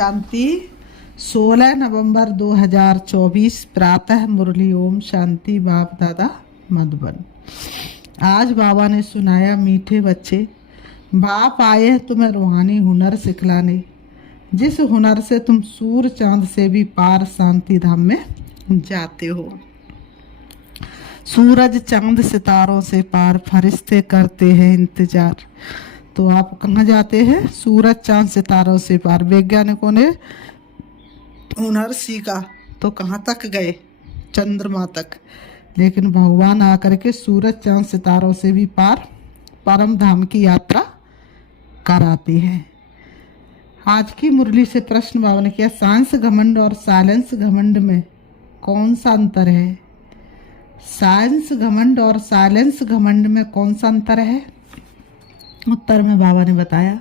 शांति। 16 नवंबर 2024 प्रातः मुरली। ओम शांति। बाप दादा मधुबन। आज बाबा ने सुनाया, मीठे बच्चे, बाप आए हैं तुम्हें रूहानी हुनर सिखलाने, जिस हुनर से तुम सूर्य चांद से भी पार शांति धाम में जाते हो। सूरज चांद सितारों से पार फरिश्ते करते हैं इंतजार। तो आप कहाँ जाते हैं? सूरज चांद सितारों से पार। वैज्ञानिकों ने हुनर सीखा तो कहाँ तक गए? चंद्रमा तक। लेकिन भगवान आकर के सूरज चांद सितारों से भी पार परम धाम की यात्रा कराते हैं। आज की मुरली से प्रश्न बाबा ने किया, साइंस घमंड और साइलेंस घमंड में कौन सा अंतर है? साइंस घमंड और साइलेंस घमंड में कौन सा अंतर है? उत्तर में बाबा ने बताया,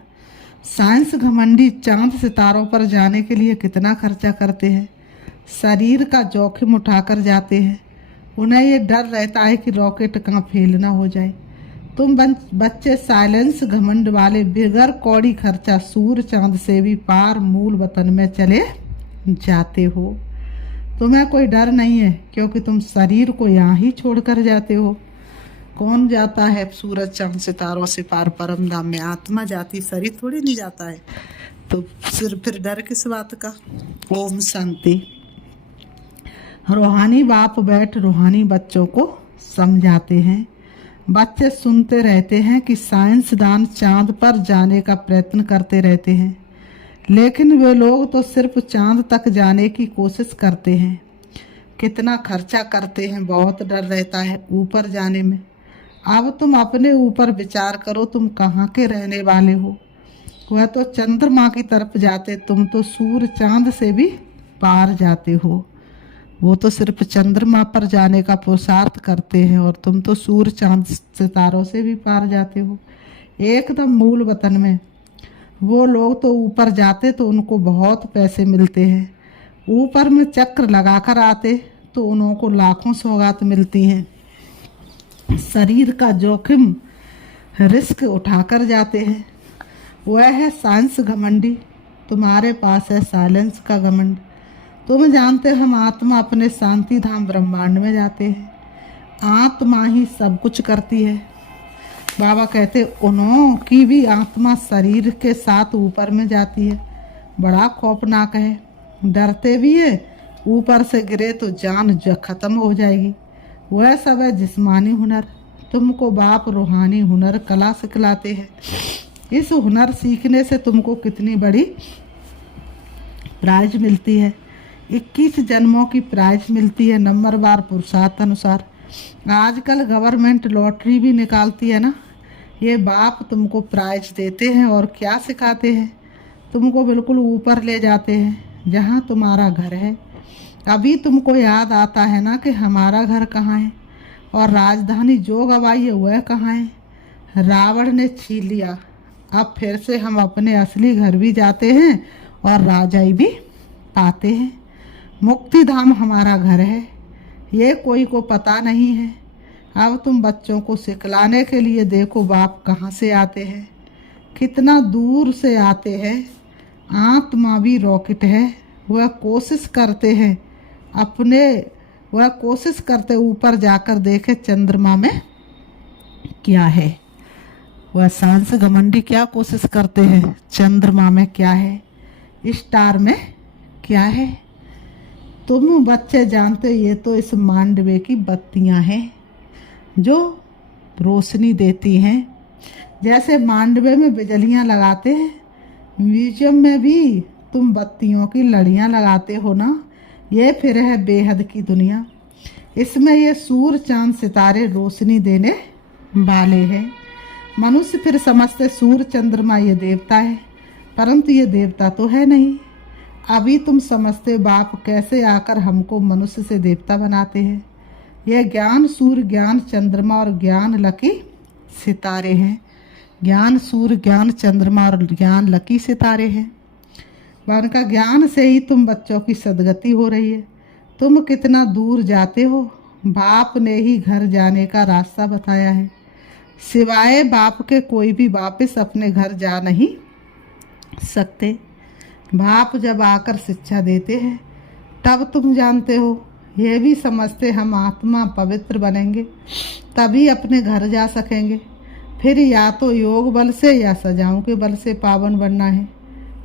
साइंस घमंडी चांद सितारों पर जाने के लिए कितना खर्चा करते हैं, शरीर का जोखिम उठाकर जाते हैं। उन्हें ये डर रहता है कि रॉकेट कहाँ फेल ना हो जाए। तुम बच्चे साइलेंस घमंड वाले बिगर कौड़ी खर्चा सूर्य चांद से भी पार मूल वतन में चले जाते हो। तुम्हें कोई डर नहीं है क्योंकि तुम शरीर को यहाँ ही छोड़कर जाते हो। कौन जाता है सूरज चांद सितारों से पार परम धाम में? आत्मा जाती, शरीर थोड़ी नहीं जाता है। तो फिर डर किस बात का? ओम शांति। रूहानी बाप बैठ रूहानी बच्चों को समझाते हैं। बच्चे सुनते रहते हैं कि साइंसदान चांद पर जाने का प्रयत्न करते रहते हैं, लेकिन वे लोग तो सिर्फ चांद तक जाने की कोशिश करते हैं। कितना खर्चा करते हैं, बहुत डर रहता है ऊपर जाने में। अब तुम अपने ऊपर विचार करो, तुम कहाँ के रहने वाले हो? वह तो चंद्रमा की तरफ जाते, तुम तो सूर्य चांद से भी पार जाते हो। वो तो सिर्फ चंद्रमा पर जाने का पुरुषार्थ करते हैं और तुम तो सूर्य चांद सितारों से भी पार जाते हो, एकदम मूल वतन में। वो लोग तो ऊपर जाते तो उनको बहुत पैसे मिलते हैं, ऊपर में चक्र लगाकर आते तो उनको लाखों सौगात मिलती हैं। शरीर का जोखिम रिस्क उठाकर जाते हैं। वह है साइंस घमंडी, तुम्हारे पास है साइलेंस का घमंड। तुम जानते हम आत्मा अपने शांति धाम ब्रह्मांड में जाते हैं। आत्मा ही सब कुछ करती है। बाबा कहते उन्हों की भी आत्मा शरीर के साथ ऊपर में जाती है। बड़ा खौफनाक है, डरते भी है। ऊपर से गिरे तो जान खत्म हो जाएगी। वह सब है जिस्मानी हुनर। तुमको बाप रूहानी हुनर कला सिखलाते हैं। इस हुनर सीखने से तुमको कितनी बड़ी प्राइज मिलती है। 21 जन्मों की प्राइज मिलती है, नंबरवार पुरुषार्थ अनुसार। आजकल गवर्नमेंट लॉटरी भी निकालती है ना। ये बाप तुमको प्राइज देते हैं और क्या सिखाते हैं? तुमको बिल्कुल ऊपर ले जाते हैं जहाँ तुम्हारा घर है। अभी तुमको याद आता है ना कि हमारा घर कहाँ है और राजधानी जो गवाई है वह कहाँ है? रावण ने छीन लिया। अब फिर से हम अपने असली घर भी जाते हैं और राजाई भी पाते हैं। मुक्ति धाम हमारा घर है, ये कोई को पता नहीं है। अब तुम बच्चों को सिखलाने के लिए देखो बाप कहाँ से आते हैं, कितना दूर से आते हैं। आत्मा भी रॉकेट है। वह कोशिश करते ऊपर जाकर देखे चंद्रमा में क्या है। वह साइंस घमंडी क्या कोशिश करते हैं? चंद्रमा में क्या है, स्टार में क्या है? तुम बच्चे जानते ये तो इस मांडवे की बत्तियां हैं जो रोशनी देती हैं। जैसे मांडवे में बिजलियां लगाते हैं, म्यूजियम में भी तुम बत्तियों की लड़ियां लगाते हो ना। ये फिर है बेहद की दुनिया। इसमें ये सूर्य चांद सितारे रोशनी देने वाले हैं। मनुष्य फिर समझते सूर्य चंद्रमा ये देवता है, परंतु ये देवता तो है नहीं। अभी तुम समझते बाप कैसे आकर हमको मनुष्य से देवता बनाते हैं। यह ज्ञान सूर्य, ज्ञान चंद्रमा और ज्ञान लकी सितारे हैं। ज्ञान सूर्य, ज्ञान चंद्रमा और ज्ञान लकी सितारे हैं। उनका ज्ञान से ही तुम बच्चों की सदगति हो रही है। तुम कितना दूर जाते हो, बाप ने ही घर जाने का रास्ता बताया है। सिवाय बाप के कोई भी वापस अपने घर जा नहीं सकते। बाप जब आकर शिक्षा देते हैं तब तुम जानते हो, ये भी समझते हम आत्मा पवित्र बनेंगे तभी अपने घर जा सकेंगे। फिर या तो योग बल से या सजाओं के बल से पावन बनना है,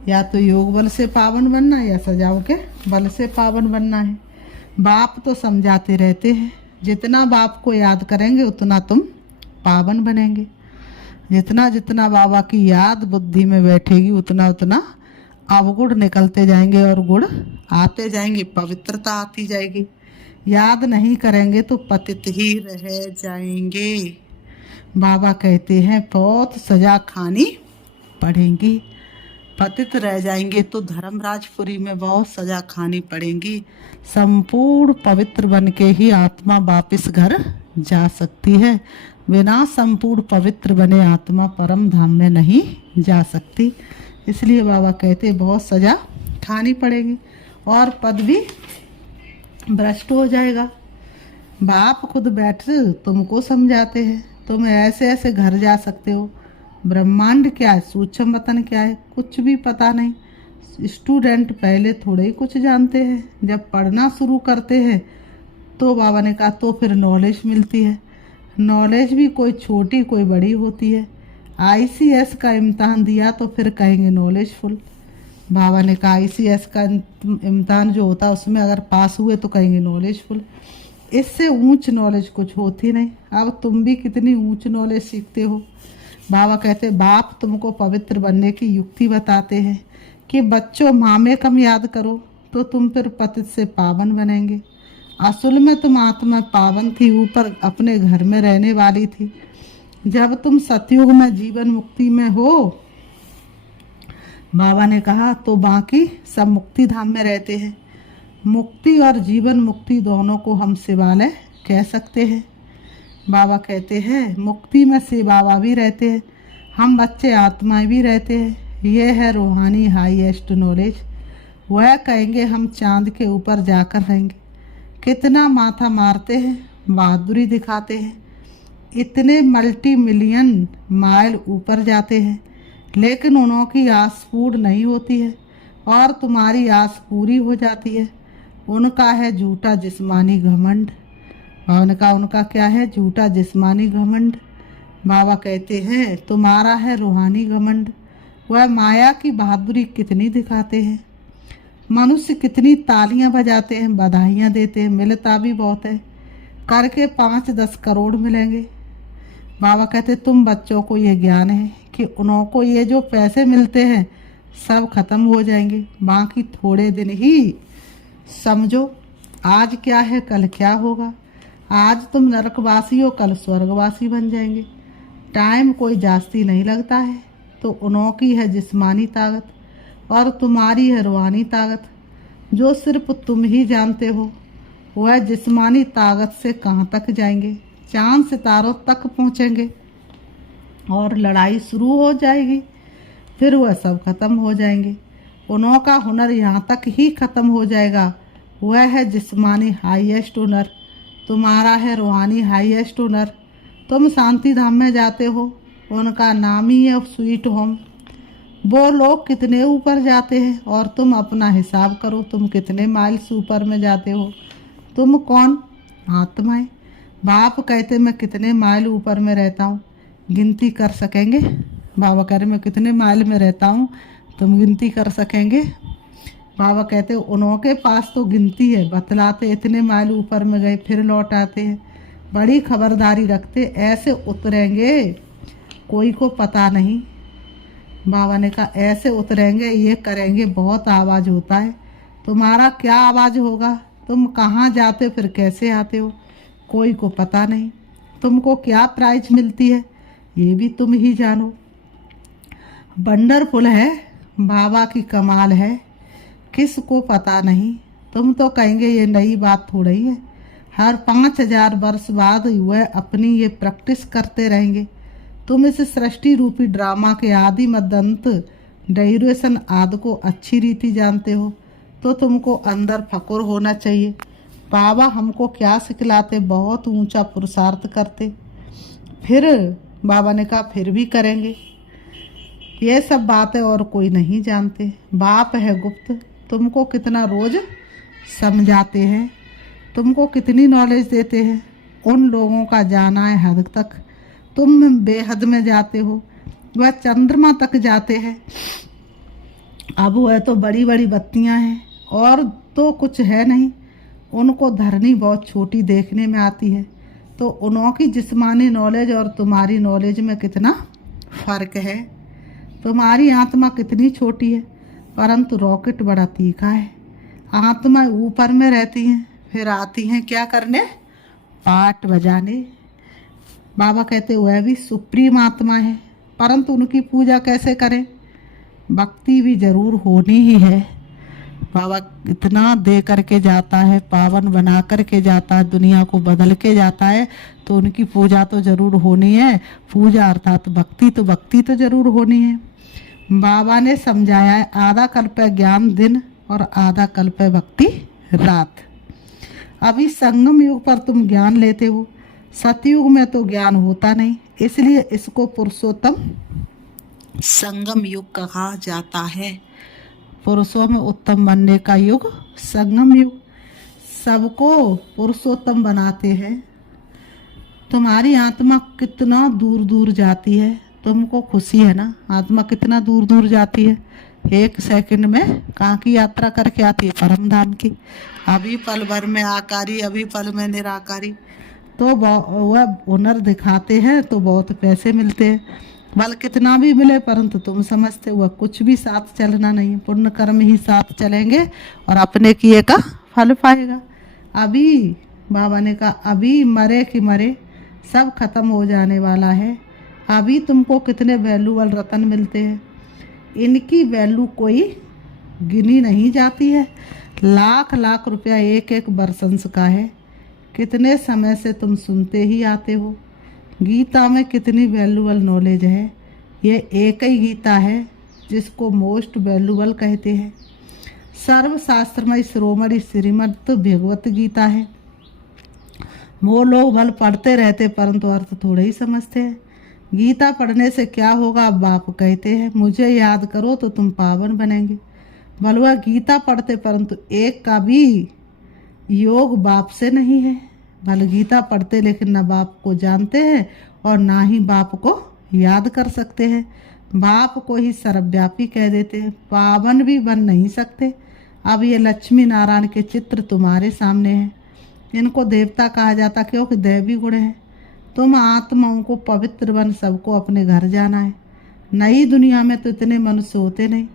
या तो योग बल से पावन बनना है या सजाओं के बल से पावन बनना है। बाप तो समझाते रहते हैं, जितना बाप को याद करेंगे उतना तुम पावन बनेंगे। जितना जितना बाबा की याद बुद्धि में बैठेगी उतना उतना अवगुण निकलते जाएंगे और गुण आते जाएंगे, पवित्रता आती जाएगी। याद नहीं करेंगे तो पतित ही रह जाएंगे। बाबा कहते हैं बहुत सजा खानी पड़ेगी, पतित रह जाएंगे तो धर्मराजपुरी में बहुत सजा खानी पड़ेगी। संपूर्ण पवित्र बन के ही आत्मा वापिस घर जा सकती है, बिना संपूर्ण पवित्र बने आत्मा परम धाम में नहीं जा सकती। इसलिए बाबा कहते बहुत सजा खानी पड़ेगी और पद भी भ्रष्ट हो जाएगा। बाप खुद बैठ तुमको समझाते हैं, तुम ऐसे ऐसे घर जा सकते हो। ब्रह्मांड क्या है, सूक्ष्म वतन क्या है, कुछ भी पता नहीं। स्टूडेंट पहले थोड़े ही कुछ जानते हैं, जब पढ़ना शुरू करते हैं तो बाबा ने कहा तो फिर नॉलेज मिलती है। नॉलेज भी कोई छोटी कोई बड़ी होती है। ICS का इम्तहान दिया तो फिर कहेंगे नॉलेजफुल। बाबा ने कहा ICS का इम्तहान जो होता है उसमें अगर पास हुए तो कहेंगे नॉलेजफुल। इससे ऊंच नॉलेज कुछ होती नहीं। अब तुम भी कितनी ऊंच नॉलेज सीखते हो। बाबा कहते बाप तुमको पवित्र बनने की युक्ति बताते हैं कि बच्चों माँ में कम याद करो तो तुम फिर पतित से पावन बनेंगे। असल में तुम आत्मा पावन थी, ऊपर अपने घर में रहने वाली थी। जब तुम सतयुग में जीवन मुक्ति में हो, बाबा ने कहा, तो बाकी सब मुक्ति धाम में रहते हैं। मुक्ति और जीवन मुक्ति दोनों को हम शिवालय कह सकते हैं। बाबा कहते हैं मुक्ति में शिव बाबा भी रहते हैं, हम बच्चे आत्माएं भी रहते हैं। ये है रूहानी हाईएस्ट नॉलेज। वह कहेंगे हम चांद के ऊपर जाकर रहेंगे। कितना माथा मारते हैं, बहादुरी दिखाते हैं, इतने मल्टी मिलियन माइल ऊपर जाते हैं, लेकिन उन्हों की आस पूर्ण नहीं होती है और तुम्हारी आस पूरी हो जाती है। उनका है झूठा जिस्मानी घमंड। उनका क्या है, झूठा जिस्मानी घमंड। बाबा कहते हैं तुम्हारा है रूहानी घमंड। वह माया की बहादुरी कितनी दिखाते हैं। मनुष्य कितनी तालियां बजाते हैं, बधाइयां देते हैं, मिलता भी बहुत है, करके 5-10 करोड़ मिलेंगे। बाबा कहते तुम बच्चों को ये ज्ञान है कि उन्हों को ये जो पैसे मिलते हैं सब खत्म हो जाएंगे, बाकी थोड़े दिन ही समझो। आज क्या है कल क्या होगा। आज तुम नरकवासी हो, कल स्वर्गवासी बन जाएंगे। टाइम कोई जास्ती नहीं लगता है। तो उन्हों की है जिस्मानी ताकत और तुम्हारी है रूहानी ताकत, जो सिर्फ तुम ही जानते हो। वह जिस्मानी ताकत से कहाँ तक जाएंगे, चांद सितारों तक पहुँचेंगे और लड़ाई शुरू हो जाएगी। फिर वह सब खत्म हो जाएंगे। उन्हों का हुनर यहाँ तक ही खत्म हो जाएगा। वह है जिस्मानी हाईएस्ट हुनर, तुम्हारा है रूहानी हाईएस्ट हुनर। तुम शांति धाम में जाते हो, उनका नाम ही है स्वीट होम। वो लोग कितने ऊपर जाते हैं और तुम अपना हिसाब करो, तुम कितने माइल्स ऊपर में जाते हो। तुम कौन, आत्माएं। बाप कहते मैं कितने माइल ऊपर में रहता हूँ, गिनती कर सकेंगे। बाबा कह रहे मैं कितने माइल में रहता हूँ, तुम गिनती कर सकेंगे। बाबा कहते उनके पास तो गिनती है, बतलाते इतने माइल ऊपर में गए फिर लौट आते हैं। बड़ी खबरदारी रखते, ऐसे उतरेंगे कोई को पता नहीं। बाबा ने कहा ऐसे उतरेंगे, ये करेंगे, बहुत आवाज़ होता है। तुम्हारा क्या आवाज़ होगा, तुम कहाँ जाते हो फिर कैसे आते हो, कोई को पता नहीं। तुमको क्या प्राइज मिलती है ये भी तुम ही जानो। वंडरफुल है, बाबा की कमाल है, किस को पता नहीं। तुम तो कहेंगे ये नई बात थोड़ी ही है। हर 5000 वर्ष बाद वह अपनी ये प्रैक्टिस करते रहेंगे। तुम इस सृष्टि रूपी ड्रामा के आदि मध्य अंत ड्यूरेशन आदि को अच्छी रीति जानते हो, तो तुमको अंदर फकुर होना चाहिए। बाबा हमको क्या सिखलाते, बहुत ऊंचा पुरुषार्थ करते। फिर बाबा ने कहा फिर भी करेंगे। ये सब बातें और कोई नहीं जानते। बाप है गुप्त, तुमको कितना रोज समझाते हैं, तुमको कितनी नॉलेज देते हैं। उन लोगों का जाना है हद तक, तुम बेहद में जाते हो। वह चंद्रमा तक जाते हैं, अब वह तो बड़ी बड़ी बत्तियां हैं और तो कुछ है नहीं। उनको धरनी बहुत छोटी देखने में आती है। तो उनकी जिस्मानी नॉलेज और तुम्हारी नॉलेज में कितना फ़र्क है। तुम्हारी आत्मा कितनी छोटी है, परंतु रॉकेट बड़ा तीखा है। आत्मा ऊपर में रहती हैं, फिर आती हैं क्या करने, पाठ बजाने। बाबा कहते वह भी सुप्रीम आत्मा है, परंतु उनकी पूजा कैसे करें। भक्ति भी जरूर होनी ही है। बाबा इतना दे करके जाता है, पावन बना करके जाता है, दुनिया को बदल के जाता है, तो उनकी पूजा तो जरूर होनी है। पूजा अर्थात भक्ति तो जरूर होनी है। बाबा ने समझाया है, आधा कल्प है ज्ञान दिन और आधा कल्प है भक्ति रात। अभी संगम युग पर तुम ज्ञान लेते हो, सतयुग में तो ज्ञान होता नहीं, इसलिए इसको पुरुषोत्तम संगम युग कहा जाता है। पुरुषों में उत्तम बनने का युग संगम युग। सबको पुरुषोत्तम बनाते हैं। तुम्हारी आत्मा कितना दूर दूर जाती है, तुमको खुशी है ना। आत्मा कितना दूर दूर जाती है, एक सेकंड में कहाँ की यात्रा करके आती है, परम धाम की। अभी पल भर में आकारी, अभी पल में निराकारी। तो वह हुनर दिखाते हैं तो बहुत पैसे मिलते हैं, बल कितना भी मिले, परंतु तुम समझते वह कुछ भी साथ चलना नहीं। पुण्य कर्म ही साथ चलेंगे और अपने किए का फल पाएगा। अभी बाबा ने कहा, अभी मरे कि मरे सब खत्म हो जाने वाला है। अभी तुमको कितने वैल्यूबल रतन मिलते हैं, इनकी वैल्यू कोई गिनी नहीं जाती है। लाख लाख रुपया एक एक बरसंस का है। कितने समय से तुम सुनते ही आते हो। गीता में कितनी वैल्यूबल नॉलेज है। ये एक ही गीता है जिसको मोस्ट वैल्यूबल कहते हैं। सर्वशास्त्रमय शिरोमणि श्रीमद् भगवत गीता है। वो लोग भल पढ़ते रहते परंतु अर्थ थोड़े ही समझते हैं। गीता पढ़ने से क्या होगा, बाप कहते हैं मुझे याद करो तो तुम पावन बनेंगे। बलवा गीता पढ़ते परंतु एक का भी योग बाप से नहीं है। भल गीता पढ़ते लेकिन न बाप को जानते हैं और ना ही बाप को याद कर सकते हैं। बाप को ही सर्वव्यापी कह देते हैं, पावन भी बन नहीं सकते। अब ये लक्ष्मी नारायण के चित्र तुम्हारे सामने हैं। इनको देवता कहा जाता क्योंकि दैवी गुण है। तुम आत्माओं को पवित्र बन सबको अपने घर जाना है। नई दुनिया में तो इतने मनुष्य होते नहीं,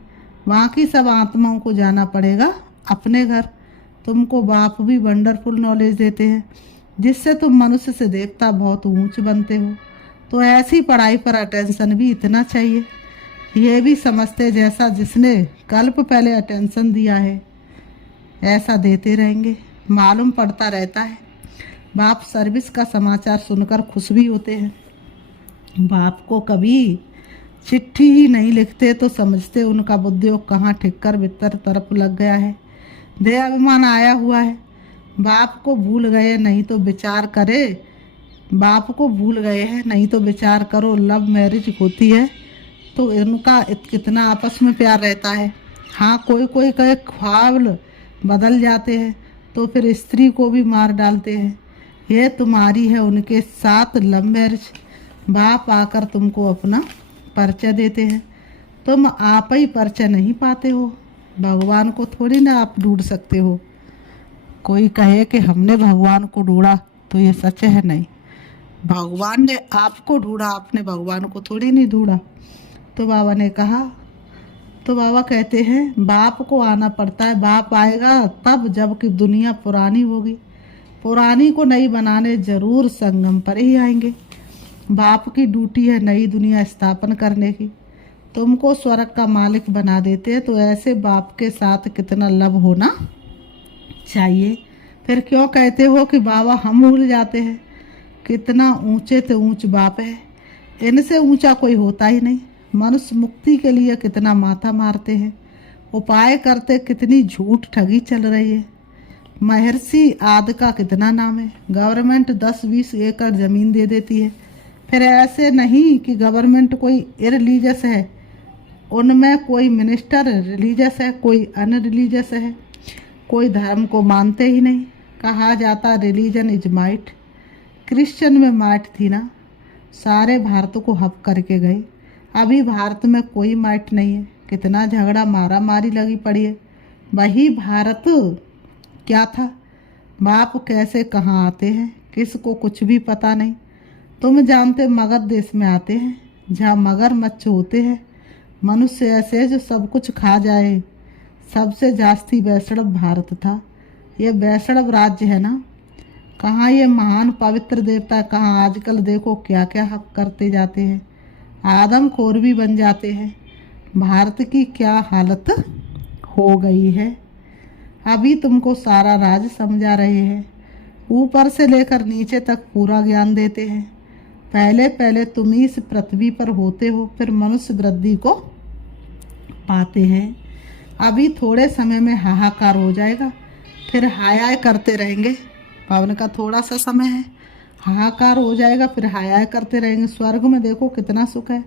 वहाँ की सब आत्माओं को जाना पड़ेगा अपने घर। तुमको बाप भी वंडरफुल नॉलेज देते हैं जिससे तुम मनुष्य से देवता बहुत ऊंच बनते हो। तो ऐसी पढ़ाई पर अटेंशन भी इतना चाहिए। ये भी समझते जैसा जिसने कल्प पहले अटेंशन दिया है ऐसा देते रहेंगे। मालूम पड़ता रहता है। बाप सर्विस का समाचार सुनकर खुश भी होते हैं। बाप को कभी चिट्ठी ही नहीं लिखते तो समझते उनका बुद्धियोग कहाँ ठिक कर भीतर तरफ लग गया है। दयाभिमान आया हुआ है। बाप को भूल गए नहीं तो विचार करे, बाप को भूल गए हैं नहीं तो विचार करो। लव मैरिज होती है तो इनका कितना आपस में प्यार रहता है। हाँ, कोई कोई कहे ख्वाब बदल जाते हैं तो फिर स्त्री को भी मार डालते हैं। यह तुम्हारी है उनके साथ लव मैरिज। बाप आकर तुमको अपना परिचय देते हैं, तुम आप ही परिचय नहीं पाते हो। भगवान को थोड़ी ना आप ढूंढ सकते हो। कोई कहे कि हमने भगवान को ढूंढा तो ये सच है, नहीं। भगवान ने आपको ढूंढा, आपने भगवान को थोड़ी नहीं ढूंढा। तो बाबा ने कहा, तो बाबा कहते हैं बाप को आना पड़ता है। बाप आएगा तब जबकि दुनिया पुरानी होगी। पुरानी को नई बनाने जरूर संगम पर ही आएंगे। बाप की ड्यूटी है नई दुनिया स्थापन करने की। तुमको स्वर्ग का मालिक बना देते हैं तो ऐसे बाप के साथ कितना लव होना चाहिए। फिर क्यों कहते हो कि बाबा हम भूल जाते हैं। कितना ऊंचे ते ऊंच बाप है, इनसे ऊंचा कोई होता ही नहीं। मनुष्य मुक्ति के लिए कितना माथा मारते हैं, उपाय करते कितनी झूठ ठगी चल रही है। महर्षि आदि का कितना नाम है। गवर्नमेंट 10-20 एकड़ ज़मीन दे देती है। फिर ऐसे नहीं कि गवर्नमेंट कोई इरलीजियस है उनमें कोई मिनिस्टर रिलीजियस है, कोई अनरिलीजियस है, कोई धर्म को मानते ही नहीं। कहा जाता रिलीजन इज माइट, क्रिश्चियन में माइट थी ना, सारे भारत को हप करके गई। अभी भारत में कोई माइट नहीं है, कितना झगड़ा मारा मारी लगी पड़ी है। वही भारत क्या था, बाप कैसे कहाँ आते हैं किसको कुछ भी पता नहीं। तुम जानते मगध देश में आते हैं जहाँ मगरमच्छ होते हैं, मनुष्य ऐसे जो सब कुछ खा जाए। सबसे जास्ती वैष्णव भारत था, ये वैष्णव राज्य है ना। कहाँ ये महान पवित्र देवता, कहाँ आजकल देखो क्या क्या हक करते जाते हैं, आदमखोर भी बन जाते हैं। भारत की क्या हालत हो गई है। अभी तुमको सारा राज समझा रहे हैं, ऊपर से लेकर नीचे तक पूरा ज्ञान देते हैं। पहले पहले तुम ही इस पृथ्वी पर होते हो, फिर मनुष्य वृद्धि को पाते हैं। अभी थोड़े समय में हाहाकार हो जाएगा, फिर हाय करते रहेंगे। पावन का थोड़ा सा समय है, हाहाकार हो जाएगा, फिर हाय करते रहेंगे। स्वर्ग में देखो कितना सुख है।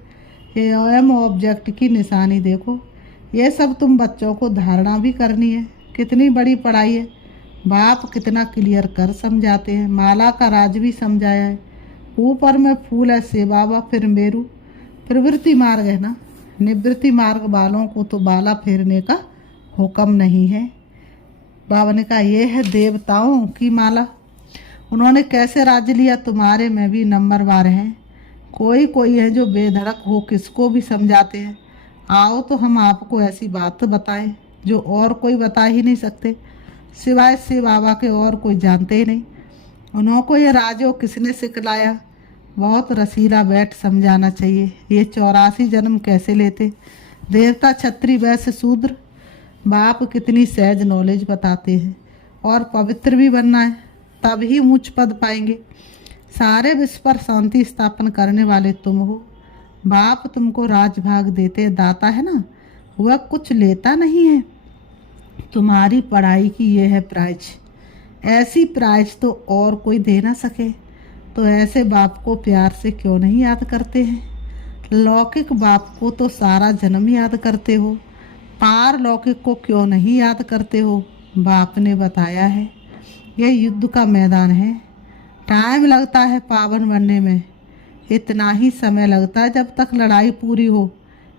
ये एम ऑब्जेक्ट की निशानी देखो, ये सब तुम बच्चों को धारणा भी करनी है। कितनी बड़ी पढ़ाई है, बाप कितना क्लियर कर समझाते हैं। माला का राज भी समझाया है। ऊपर में फूल है से बाबा, फिर मेरू, प्रवृत्ति मार्ग है ना, निवृत्ति मार्ग वालों को तो बाला फेरने का हुक्म नहीं है। बाबा ने कहा ये है देवताओं की माला, उन्होंने कैसे राज्य लिया, तुम्हारे में भी नंबरवार हैं। कोई कोई है जो बेधड़क हो किसको भी समझाते हैं। आओ तो हम आपको ऐसी बात बताएं जो और कोई बता ही नहीं सकते, सिवाय शिव बाबा के और कोई जानते ही नहीं। उन्होंने ये राजो किसने सिखलाया, बहुत रसीला बैठ समझाना चाहिए। ये 84 जन्म कैसे लेते, देवता छत्री वैश्य शूद्र। बाप कितनी सहज नॉलेज बताते हैं। और पवित्र भी बनना है, तब ही ऊंच पद पाएंगे। सारे विश्व पर शांति स्थापन करने वाले तुम हो। बाप तुमको राजभाग देते दाता है ना, वह कुछ लेता नहीं है। तुम्हारी पढ़ाई की ये है प्राइज, ऐसी प्राइज तो और कोई दे ना सके। तो ऐसे बाप को प्यार से क्यों नहीं याद करते हैं। लौकिक बाप को तो सारा जन्म याद करते हो, पारलौकिक को क्यों नहीं याद करते हो। बाप ने बताया है यह युद्ध का मैदान है, टाइम लगता है पावन बनने में, इतना ही समय लगता है जब तक लड़ाई पूरी हो।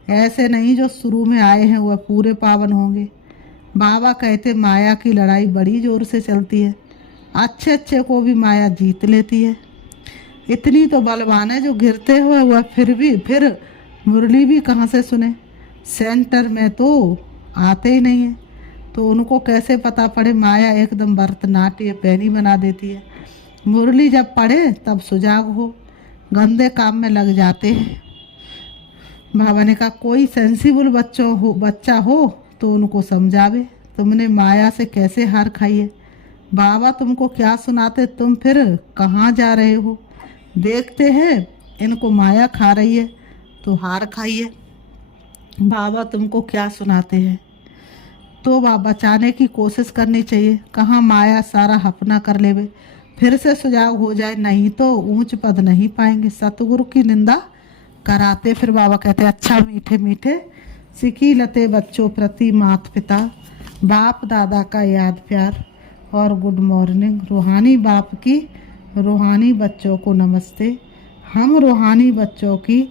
ऐसे नहीं जो शुरू में आए हैं वह पूरे पावन होंगे। बाबा कहते माया की लड़ाई बड़ी जोर से चलती है, अच्छे अच्छे को भी माया जीत लेती है। इतनी तो बलवान है जो गिरते हुए वह फिर मुरली भी कहाँ से सुने। सेंटर में तो आते ही नहीं है, तो उनको कैसे पता पड़े। माया एकदम भरतनाट्य पैनी बना देती है। मुरली जब पढ़े तब सुजाग हो, गंदे काम में लग जाते हैं। बाबा ने कहा कोई सेंसिबल बच्चा हो तो उनको समझावे, तुमने माया से कैसे हार खाई है। बाबा तुमको क्या सुनाते, तुम फिर कहाँ जा रहे हो। देखते हैं इनको माया खा रही है तो हार खाइए। बाबा तुमको क्या सुनाते हैं, तो बचाने की कोशिश करनी चाहिए। कहाँ माया सारा अपना कर लेवे, फिर से सुजाग हो जाए, नहीं तो ऊंच पद नहीं पाएंगे। सतगुरु की निंदा कराते फिर बाबा कहते अच्छा मीठे मीठे सिखी लते बच्चों प्रति माता पिता, बाप दादा का याद प्यार और गुड मॉर्निंग। रूहानी बाप की रूहानी बच्चों को नमस्ते। हम रूहानी बच्चों की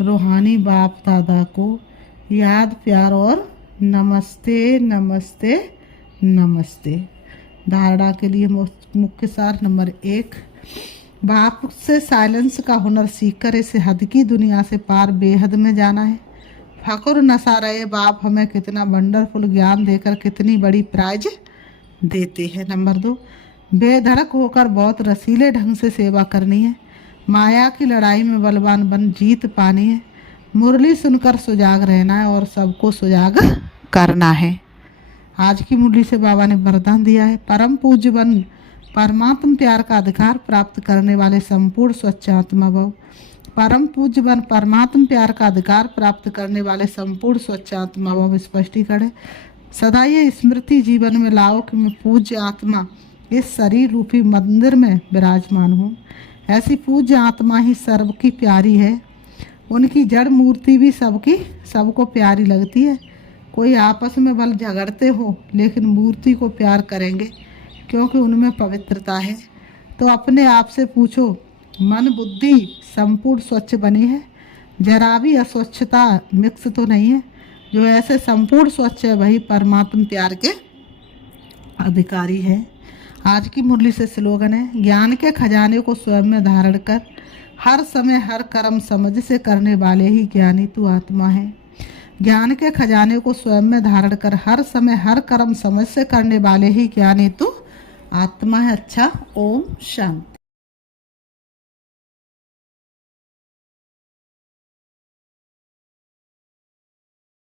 रूहानी बाप दादा को याद प्यार और नमस्ते नमस्ते नमस्ते। धारणा के लिए मुख्य सार नंबर 1, बाप से साइलेंस का हुनर सीखकर इस हद की दुनिया से पार बेहद में जाना है। फकुर नशा रहे बाप हमें कितना वंडरफुल ज्ञान देकर कितनी बड़ी प्राइज देते हैं। नंबर 2, बेधड़क होकर बहुत रसीले ढंग से सेवा करनी है। माया की लड़ाई में बलवान बन जीत पानी है। मुरली सुनकर सुजाग रहना है और सबको सुजाग करना है। आज की मुरली से बाबा ने वरदान दिया है, परम पूज्य बन परमात्म प्यार का अधिकार प्राप्त करने वाले संपूर्ण स्वच्छ आत्मा भव। परम पूज्य बन परमात्म प्यार का अधिकार प्राप्त करने वाले संपूर्ण स्वच्छ आत्मा भव। स्पष्टीकरण है, सदा ये स्मृति जीवन में लाओ कि मैं पूज्य आत्मा इस शरीर रूपी मंदिर में विराजमान हूँ। ऐसी पूज्य आत्मा ही सर्व की प्यारी है। उनकी जड़ मूर्ति भी सबको प्यारी लगती है। कोई आपस में भले झगड़ते हो लेकिन मूर्ति को प्यार करेंगे क्योंकि उनमें पवित्रता है। तो अपने आप से पूछो, मन बुद्धि संपूर्ण स्वच्छ बनी है? जरा भी अस्वच्छता मिक्स तो नहीं है? जो ऐसे संपूर्ण स्वच्छ है वही परमात्मा प्यार के अधिकारी है। आज की मुरली से स्लोगन है, ज्ञान के खजाने को स्वयं में धारण कर हर समय हर कर्म समझ से करने वाले ही ज्ञानी तू आत्मा है। ज्ञान के खजाने को स्वयं में धारण कर हर समय हर कर्म समझ से करने वाले ही ज्ञानी तू आत्मा है। अच्छा, ओम शांति।